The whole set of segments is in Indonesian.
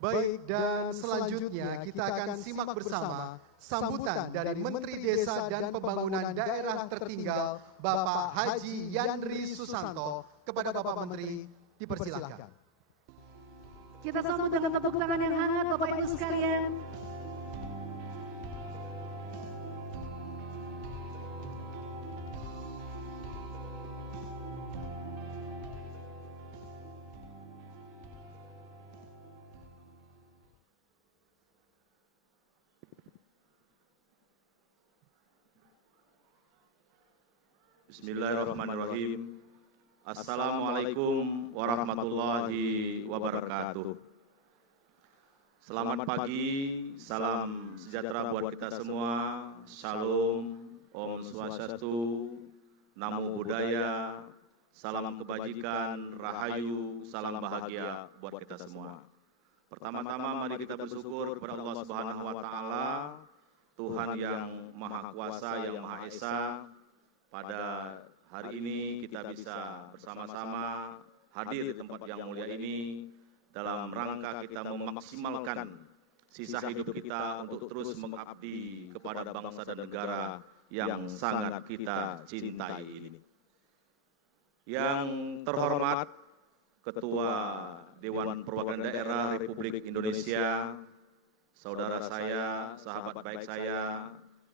Baik, dan selanjutnya kita akan simak bersama sambutan dari Menteri Desa dan Pembangunan Daerah Tertinggal, Bapak Haji Yandri Susanto. Kepada Bapak Menteri, dipersilakan. Kita sambut dengan tepuk tangan yang hangat, Bapak Ibu sekalian. Bismillahirrahmanirrahim. Assalamualaikum warahmatullahi wabarakatuh. Selamat pagi, salam sejahtera buat kita semua. Shalom, Om Swastiastu, Namo Buddhaya, salam kebajikan, rahayu, salam bahagia buat kita semua. Pertama-tama mari kita bersyukur kepada Allah Subhanahu wa taala, Tuhan yang Maha Kuasa, yang Maha Esa. Pada hari ini kita bisa bersama-sama hadir di tempat yang mulia ini dalam rangka kita memaksimalkan sisa hidup kita untuk terus mengabdi kepada bangsa dan negara yang sangat kita cintai ini. Yang terhormat Ketua Dewan Perwakilan Daerah Republik Indonesia, saudara saya, sahabat baik saya,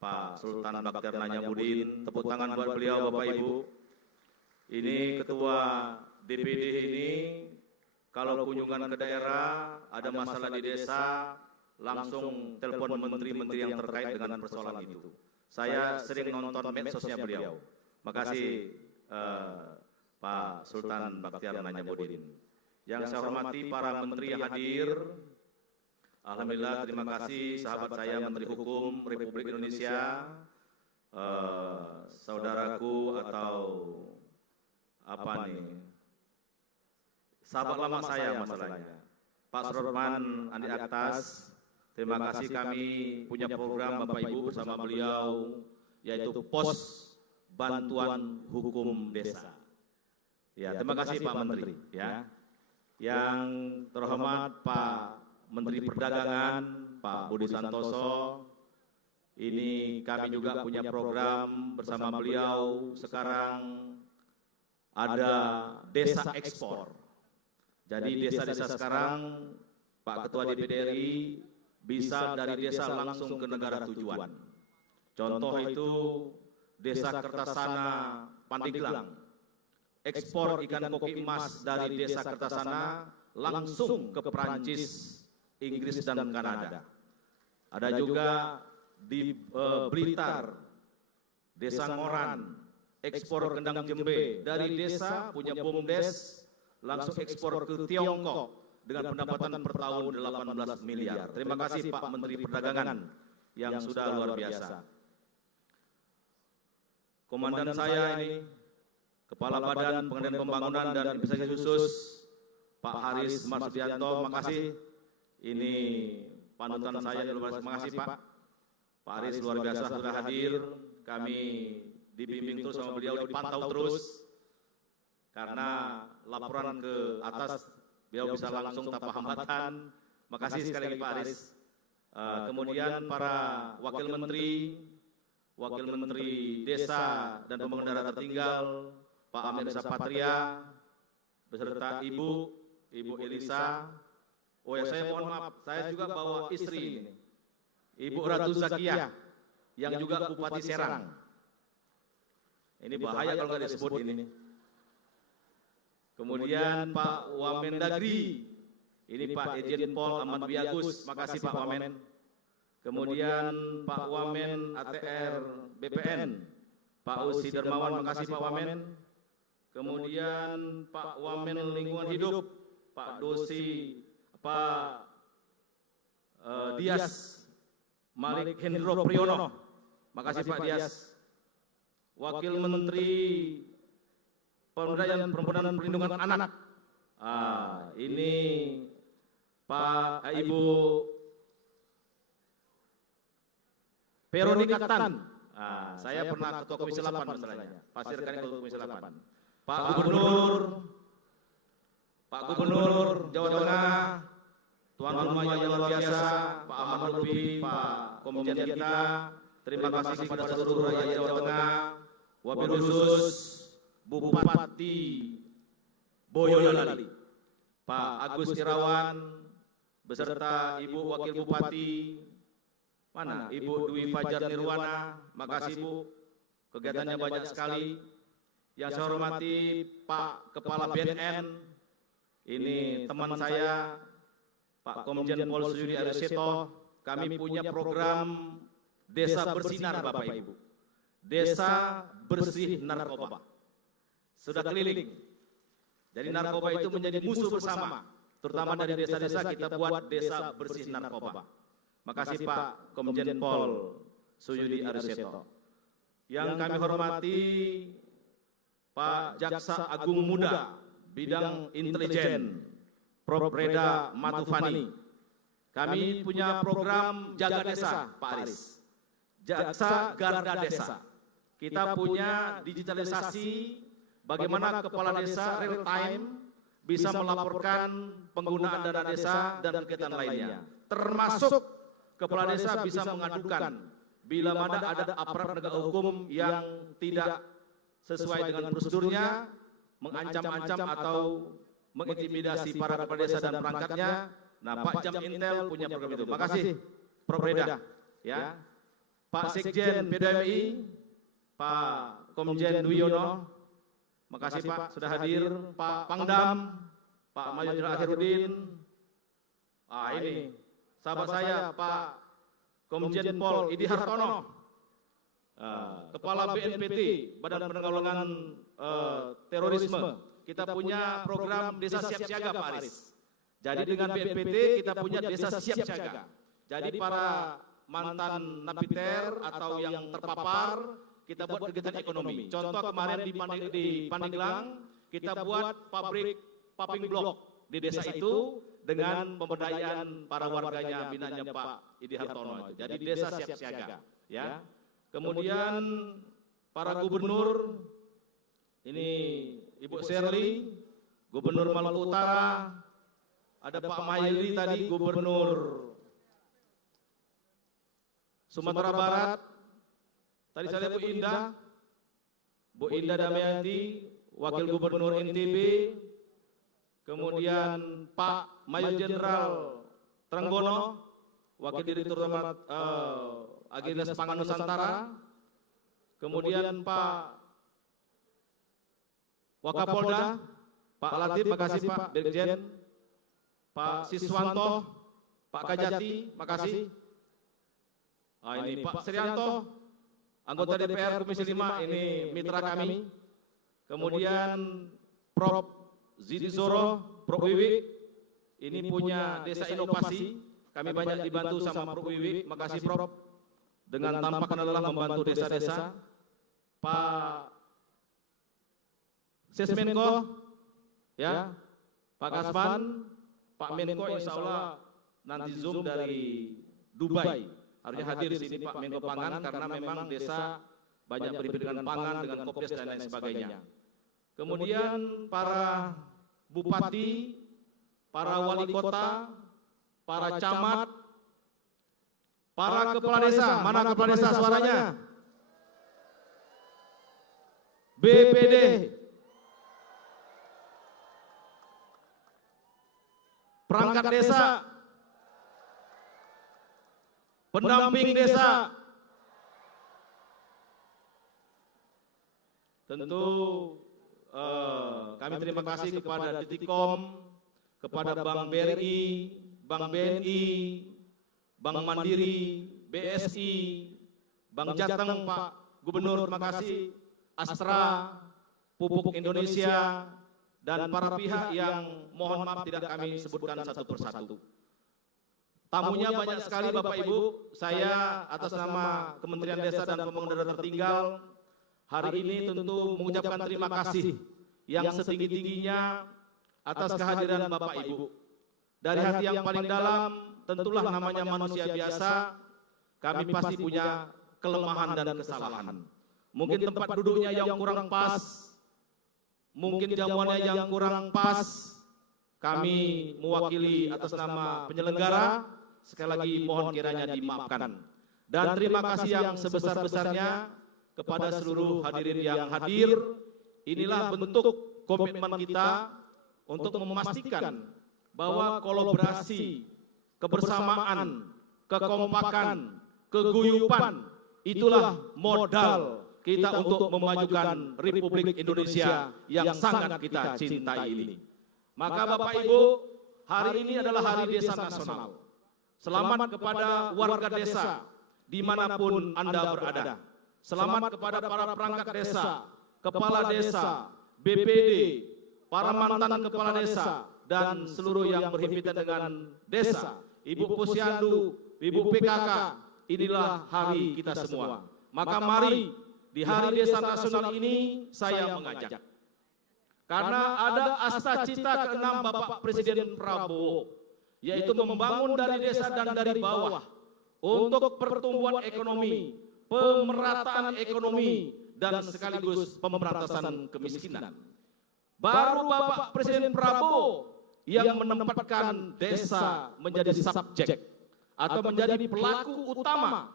Pak Sultan Baktiar Nanyamuddin, tepuk tangan buat beliau Bapak Ibu. Ini Ketua DPD ini, kalau kunjungan ke daerah, ada masalah di desa, langsung telepon menteri-menteri yang terkait dengan persoalan itu. Saya sering nonton medsosnya beliau. Makasih Pak Sultan Baktiar Nanyamuddin. Yang saya hormati para menteri yang hadir, alhamdulillah, terima kasih sahabat saya Menteri Hukum Republik Indonesia, saudaraku atau apa nih, sahabat lama saya masalahnya, Pak Surotman Andi Aktas. Terima kasih, kami punya program Bapak Ibu bersama beliau, yaitu Pos Bantuan Hukum Desa. Ya, terima kasih Pak Menteri. Ya, yang terhormat Pak Menteri Perdagangan, Pak Budi Santoso, ini kami juga punya program bersama beliau. Sekarang ada desa ekspor. Jadi desa-desa sekarang, Pak Ketua DPD RI bisa dari desa langsung ke negara tujuan. Contoh itu Desa Kertasana Pandeglang, ekspor ikan koki emas dari Desa Kertasana langsung ke Perancis, Inggris dan Kanada. Ada juga di Blitar, Desa Ngoran, ekspor kendang jembe dari desa punya BUMDes langsung ekspor ke Tiongkok dengan pendapatan per tahun 18 miliar. Terima kasih Pak Menteri Perdagangan yang sudah luar biasa. Komandan saya ini, Kepala Badan Pengendalian Pembangunan dan Investasi Khusus, Pak Haris Marsudianto, makasih. Ini panutan saya, terima kasih Pak. Pak Haris luar biasa sudah hadir. Kami dibimbing terus sama beliau, dipantau terus. Karena laporan ke atas, beliau bisa langsung tanpa hambatan. Makasih sekali lagi Pak Haris. Kemudian para Wakil Menteri Desa dan Pembangunan Daerah Tertinggal, Pak Amir Sapatria, beserta Ibu Elisa. Oh ya, saya mohon maaf, saya juga bawa istri ini, Ibu Ratu Zakiah, yang juga Bupati Serang. Ini bahaya kalau nggak disebut ini. Kemudian Pak Wamendagri, ini Pak Ejen Pol Ahmad Biagus, makasih Pak Wamen. Kemudian Pak Wamen ATR BPN, Pak Usi Dermawan, makasih Pak Wamen. Kemudian Pak Wamen Lingkungan Hidup, Pak Dosi, Pak Dias Malik Hendro Priyono, makasih Pak Dias. Wakil Menteri Pemberdayaan Perempuan dan Perlindungan Anak, ini Ibu Veronika Tan. Saya pernah Ketua Komisi 8 masalahnya, pasti rekan Ketua Komisi 8. Pak Gubernur Jawa Tengah, tuan rumah yang luar biasa, Pak Ahmad Lutfi, Pak Komjen kita, terima kasih kepada seluruh rakyat Jawa Tengah, wabil khusus Bupati Boyolali, Pak Agus Irawan, beserta Ibu Wakil Bupati, mana Ibu Dwi Fajar Nirwana, makasih Bu, kegiatannya banyak sekali. Yang saya hormati Pak Kepala BNN, ini teman saya, Pak Komjen Pol Suyudi Ariseto. Kami punya program Desa Bersinar Bapak Ibu, Desa Bersih Narkoba. Sudah keliling. Jadi narkoba itu menjadi musuh bersama, terutama dari desa-desa kita buat Desa Bersih Narkoba. Makasih Pak Komjen Pol Suyudi Ariseto. Yang kami hormati Pak Jaksa Agung Muda Bidang Intelijen, Prof. Reda Matufani. Kami punya program Jaga Desa, Pak Aris. Jaksa Garda Desa. Kita punya digitalisasi bagaimana kepala desa real time bisa melaporkan penggunaan dana desa dan kegiatan lainnya. Termasuk kepala desa bisa mengadukan bila mana ada aparat penegak hukum yang tidak sesuai dengan prosedurnya, mengancam-ancam atau mengintimidasi para kepala desa dan perangkatnya. Nah, Pak Jam Intel punya program itu. Makasih, Prof. Reda. Ya, Pak Sekjen PDMI, Pak Komjen Dwiyono, makasih Pak sudah hadir. Pak Pangdam, Pak Mayor Akhirudin. Ini sahabat saya, Pak Komjen Pol Idi Hartono. Kepala BNPT, Badan Penanggulangan Terorisme. Kita punya program Desa Siap Siaga, Pak Aris. Jadi dengan BNPT kita punya Desa Siap Siaga. Jadi para mantan napiter atau yang terpapar, kita buat kegiatan ekonomi. Contoh kemarin di Pandeglang, kita buat pabrik paping blok di desa itu dengan pemberdayaan para warganya, binanya Pak Idi Hartono. Jadi Desa Siap Siaga. Ya. Kemudian para gubernur, ini Ibu Shirley, Gubernur Maluku Utara, ada Pak Mahiri tadi, Gubernur Sumatera Barat, tadi saya lihat Bu Indah Damayanti, Wakil Gubernur NTB, kemudian Pak Mayor Jenderal Trenggono, Wakil Direktur Agendas Pangan Nusantara, kemudian Pak Wakapolda, Pak Latif, makasih Pak Dirjen, Pak Siswanto, Pak Kajati, makasih. Ini Pak Srianto, anggota DPR Komisi 5, ini mitra kami. Kemudian Prof. Zidi Zoro, Prof. Wiwi, ini punya Desa Inovasi. Kami banyak dibantu sama Prof. Wiwi, makasih Prof. Dengan tampaknya adalah membantu desa-desa. Pak Sesmenko, ya, Pak Kasman, Pak Menko, insya Allah nanti Zoom dari Dubai. Harusnya hadir di sini Pak Menko Pangan karena memang desa banyak berhubungan dengan pangan, dengan Kopdes dan lain sebagainya. Kemudian para bupati, para wali kota, para camat, para kepala desa, mana kepala desa suaranya? BPD, perangkat desa, pendamping desa. Tentu kami terima kasih kepada Detikom, kepada Bank BRI, Bank BNI, Bank Mandiri, BSI, Bank Jateng, Pak Gubernur, terima kasih, Astra, Pupuk Indonesia, dan para pihak yang mohon maaf tidak kami sebutkan satu persatu. Tamunya banyak sekali Bapak Ibu. Saya atas nama Kementerian Desa dan Pembangunan Daerah Tertinggal hari ini tentu mengucapkan terima kasih yang setinggi-tingginya atas kehadiran Bapak Ibu. Dari hati yang paling dalam, tentulah namanya manusia biasa, kami pasti punya kelemahan dan kesalahan. Mungkin tempat duduknya yang kurang pas, mungkin jamuannya yang kurang pas, kami mewakili atas nama penyelenggara, sekali lagi mohon kiranya dimaafkan. Dan terima kasih yang sebesar-besarnya kepada seluruh hadirin yang hadir. Inilah bentuk komitmen kita untuk memastikan bahwa kolaborasi, kebersamaan, kekompakan, keguyupan, itulah modal kita untuk memajukan Republik Indonesia yang sangat kita cintai ini. Maka Bapak Ibu, hari ini adalah Hari Desa Nasional. Selamat kepada warga desa dimanapun Anda berada. Selamat kepada para perangkat desa, kepala desa, BPD, para mantan kepala desa, dan seluruh yang berhimpitan dengan desa. Ibu Posyandu, Ibu PKK, inilah hari kita semua. Maka mari di Hari Desa Nasional ini saya mengajak. Karena ada asta cita ke-6 Bapak Presiden Prabowo, yaitu membangun dari desa dan dari bawah untuk pertumbuhan ekonomi, pemerataan ekonomi, dan sekaligus pemberantasan kemiskinan. Baru Bapak Presiden Prabowo yang menempatkan desa menjadi subjek atau menjadi pelaku utama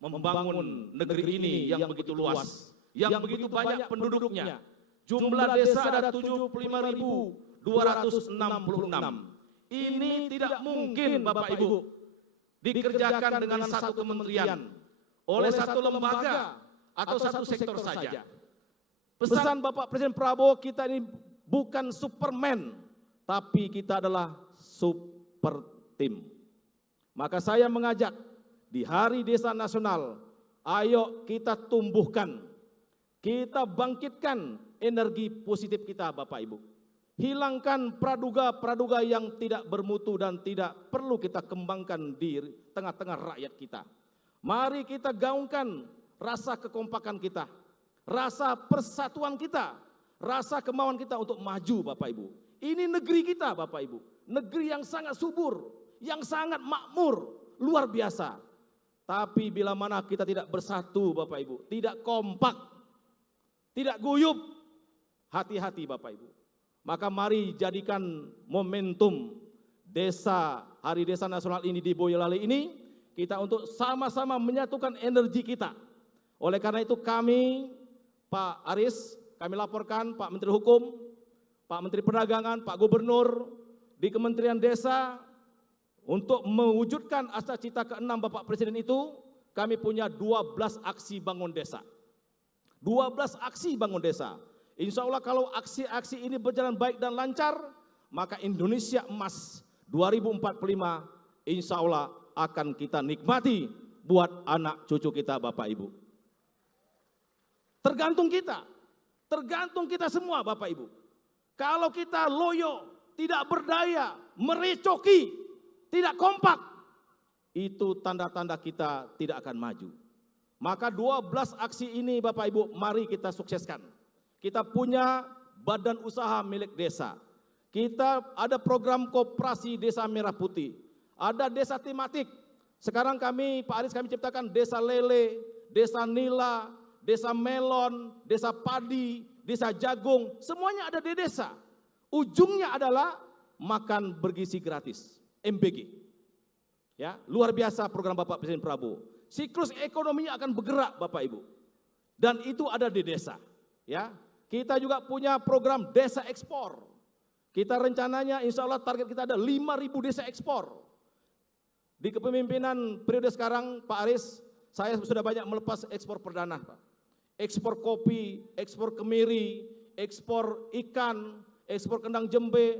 membangun negeri ini yang begitu luas, yang begitu banyak penduduknya. Jumlah desa ada 75.266. Ini tidak mungkin Bapak Ibu dikerjakan dengan satu kementerian, oleh satu lembaga atau satu sektor saja. Pesan Bapak Presiden Prabowo, kita ini bukan Superman, tapi kita adalah super tim. Maka saya mengajak di Hari Desa Nasional, ayo kita tumbuhkan, kita bangkitkan energi positif kita Bapak Ibu. Hilangkan praduga-praduga yang tidak bermutu dan tidak perlu kita kembangkan di tengah-tengah rakyat kita. Mari kita gaungkan rasa kekompakan kita, rasa persatuan kita, rasa kemauan kita untuk maju Bapak Ibu. Ini negeri kita Bapak Ibu, negeri yang sangat subur, yang sangat makmur, luar biasa. Tapi bila mana kita tidak bersatu Bapak Ibu, tidak kompak, tidak guyup, hati-hati Bapak Ibu. Maka mari jadikan momentum desa, Hari Desa Nasional ini di Boyolali ini, kita untuk sama-sama menyatukan energi kita. Oleh karena itu kami, Pak Aris, kami laporkan Pak Menteri Hukum, Pak Menteri Perdagangan, Pak Gubernur, di Kementerian Desa, untuk mewujudkan asta cita ke-6 Bapak Presiden itu, kami punya 12 aksi bangun desa. 12 aksi bangun desa. Insya Allah kalau aksi-aksi ini berjalan baik dan lancar, maka Indonesia Emas 2045 insya Allah akan kita nikmati buat anak cucu kita Bapak Ibu. Tergantung kita semua Bapak Ibu. Kalau kita loyo, tidak berdaya, merecoki, tidak kompak, itu tanda-tanda kita tidak akan maju. Maka 12 aksi ini Bapak Ibu, mari kita sukseskan. Kita punya badan usaha milik desa. Kita ada program koperasi Desa Merah Putih. Ada desa tematik. Sekarang kami, Pak Aris, kami ciptakan desa lele, desa nila, desa melon, desa padi, desa jagung. Semuanya ada di desa. Ujungnya adalah makan bergizi gratis, MBG. Ya, luar biasa program Bapak Presiden Prabowo. Siklus ekonominya akan bergerak Bapak Ibu. Dan itu ada di desa. Ya, kita juga punya program desa ekspor. Kita rencananya insya Allah target kita ada 5.000 desa ekspor. Di kepemimpinan periode sekarang Pak Aris, saya sudah banyak melepas ekspor perdana Pak. Ekspor kopi, ekspor kemiri, ekspor ikan, ekspor kendang jembe,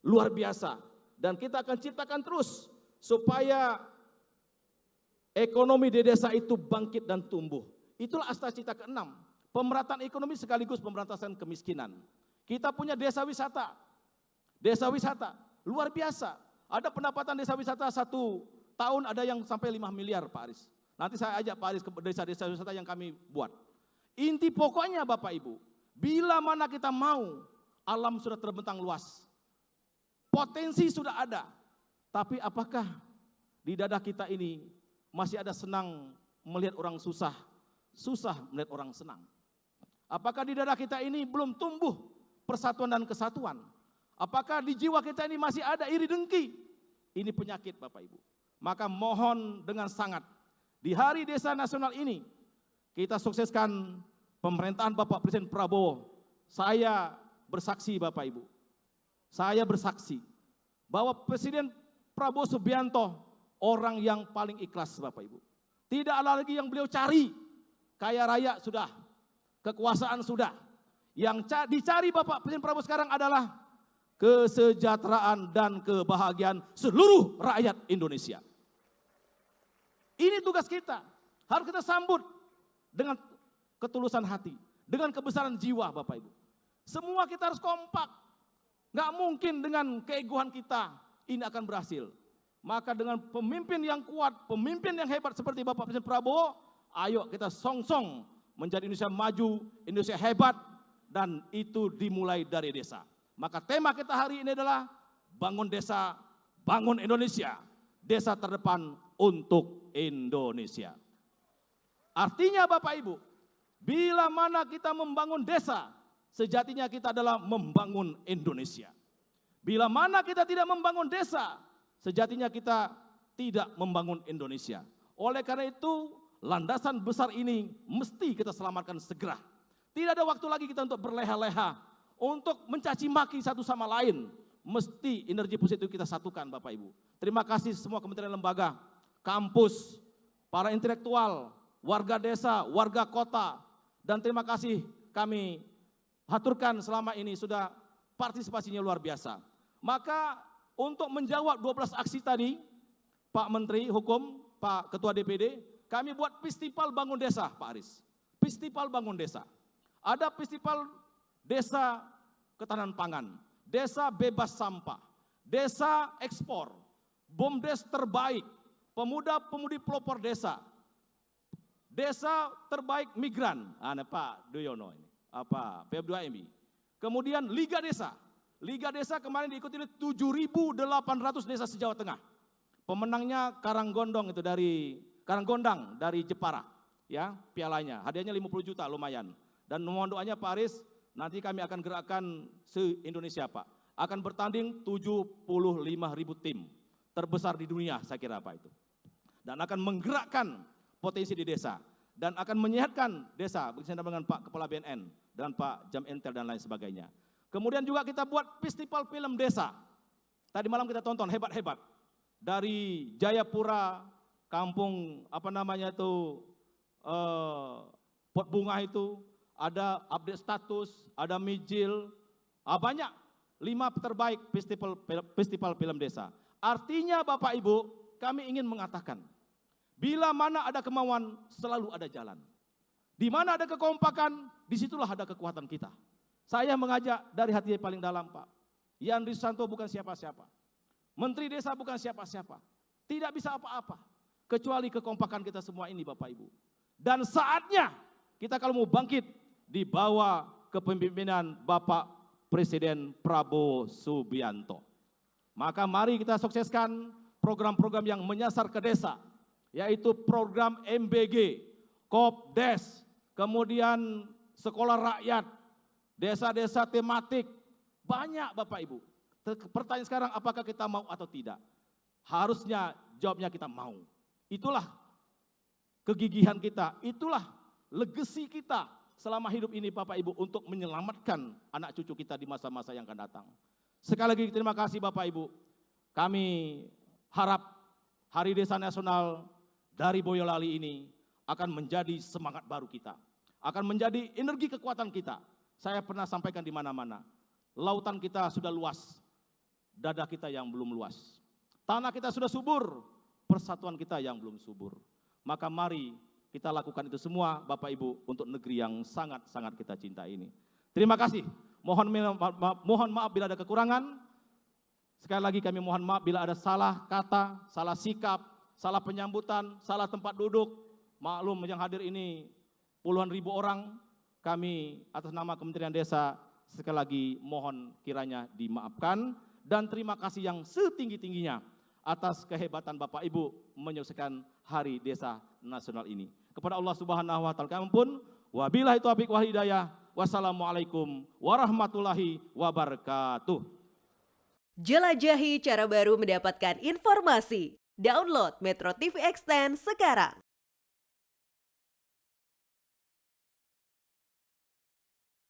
luar biasa. Dan kita akan ciptakan terus supaya ekonomi di desa itu bangkit dan tumbuh. Itulah asta cita ke-6. Pemerataan ekonomi sekaligus pemberantasan kemiskinan. Kita punya desa wisata. Desa wisata, luar biasa. Ada pendapatan desa wisata 1 tahun ada yang sampai 5 miliar Pak Aris. Nanti saya ajak Pak Aris ke desa-desa wisata yang kami buat. Inti pokoknya Bapak Ibu, bila mana kita mau, alam sudah terbentang luas. Potensi sudah ada. Tapi apakah di dada kita ini masih ada senang melihat orang susah, susah melihat orang senang? Apakah di dada kita ini belum tumbuh persatuan dan kesatuan? Apakah di jiwa kita ini masih ada iri dengki? Ini penyakit Bapak Ibu. Maka mohon dengan sangat, di Hari Desa Nasional ini, kita sukseskan pemerintahan Bapak Presiden Prabowo. Saya bersaksi Bapak Ibu, saya bersaksi bahwa Presiden Prabowo Subianto orang yang paling ikhlas Bapak Ibu. Tidak ada lagi yang beliau cari, kaya raya sudah, kekuasaan sudah. Yang dicari Bapak Presiden Prabowo sekarang adalah kesejahteraan dan kebahagiaan seluruh rakyat Indonesia. Ini tugas kita, harus kita sambut dengan ketulusan hati, dengan kebesaran jiwa Bapak Ibu. Semua kita harus kompak, nggak mungkin dengan keegoan kita ini akan berhasil. Maka dengan pemimpin yang kuat, pemimpin yang hebat seperti Bapak Presiden Prabowo, ayo kita song-song menjadi Indonesia maju, Indonesia hebat, dan itu dimulai dari desa. Maka tema kita hari ini adalah bangun desa, bangun Indonesia, desa terdepan untuk Indonesia. Artinya Bapak Ibu, bila mana kita membangun desa, sejatinya kita adalah membangun Indonesia. Bila mana kita tidak membangun desa, sejatinya kita tidak membangun Indonesia. Oleh karena itu, landasan besar ini mesti kita selamatkan segera. Tidak ada waktu lagi kita untuk berleha-leha, untuk mencaci maki satu sama lain. Mesti energi positif kita satukan Bapak Ibu. Terima kasih semua kementerian lembaga, kampus, para intelektual, warga desa, warga kota, dan terima kasih kami haturkan selama ini sudah partisipasinya luar biasa. Maka untuk menjawab 12 aksi tadi, Pak Menteri Hukum, Pak Ketua DPD, kami buat festival bangun desa, Pak Aris. Festival bangun desa. Ada festival desa ketahanan pangan, desa bebas sampah, desa ekspor, BUMDes terbaik, pemuda-pemudi pelopor desa, desa terbaik migran, Pak Duyono ini, PM2MI. Kemudian Liga Desa. Liga Desa kemarin diikuti oleh 7.800 desa se-Jawa Tengah. Pemenangnya Karanggondang itu dari Karanggondang dari Jepara, ya, pialanya. Hadiahnya 50 juta lumayan. Dan mohon doanya Pak Aris, nanti kami akan gerakkan se-Indonesia Pak. Akan bertanding 75.000 tim. Terbesar di dunia saya kira Pak itu. Dan akan menggerakkan potensi di desa. Dan akan menyehatkan desa, bersama dengan Pak Kepala BNN, dan Pak Jam Entel dan lain sebagainya. Kemudian juga kita buat festival film desa. Tadi malam kita tonton hebat-hebat. Dari Jayapura, kampung Pot Bunga itu, ada update status, ada mijil, banyak 5 terbaik festival film desa. Artinya Bapak Ibu, kami ingin mengatakan, bila mana ada kemauan, selalu ada jalan. Di mana ada kekompakan, disitulah ada kekuatan kita. Saya mengajak dari hati yang paling dalam Pak, Yandri Susanto bukan siapa-siapa. Menteri Desa bukan siapa-siapa. Tidak bisa apa-apa, kecuali kekompakan kita semua ini Bapak Ibu. Dan saatnya kita kalau mau bangkit, dibawa kepemimpinan Bapak Presiden Prabowo Subianto. Maka mari kita sukseskan program-program yang menyasar ke desa, yaitu program MBG, Kopdes, kemudian sekolah rakyat, desa-desa tematik, banyak Bapak Ibu. Pertanyaan sekarang apakah kita mau atau tidak? Harusnya jawabnya kita mau. Itulah kegigihan kita, itulah legasi kita selama hidup ini Bapak Ibu untuk menyelamatkan anak cucu kita di masa-masa yang akan datang. Sekali lagi terima kasih Bapak Ibu. Kami harap Hari Desa Nasional dari Boyolali ini akan menjadi semangat baru kita. Akan menjadi energi kekuatan kita. Saya pernah sampaikan di mana-mana. Lautan kita sudah luas, dada kita yang belum luas. Tanah kita sudah subur, persatuan kita yang belum subur. Maka mari kita lakukan itu semua Bapak Ibu untuk negeri yang sangat-sangat kita cinta ini. Terima kasih. Mohon maaf bila ada kekurangan. Sekali lagi kami mohon maaf bila ada salah kata, salah sikap, salah penyambutan, salah tempat duduk. Maklum yang hadir ini puluhan ribu orang. Kami atas nama Kementerian Desa sekali lagi mohon kiranya dimaafkan. Dan terima kasih yang setinggi-tingginya atas kehebatan Bapak Ibu menyukseskan Hari Desa Nasional ini. Kepada Allah Subhanahu wa taala kami pun wabillahi taufiq wal hidayah. Wassalamualaikum warahmatullahi wabarakatuh. Jelajahi cara baru mendapatkan informasi. Download Metro TV Extend sekarang.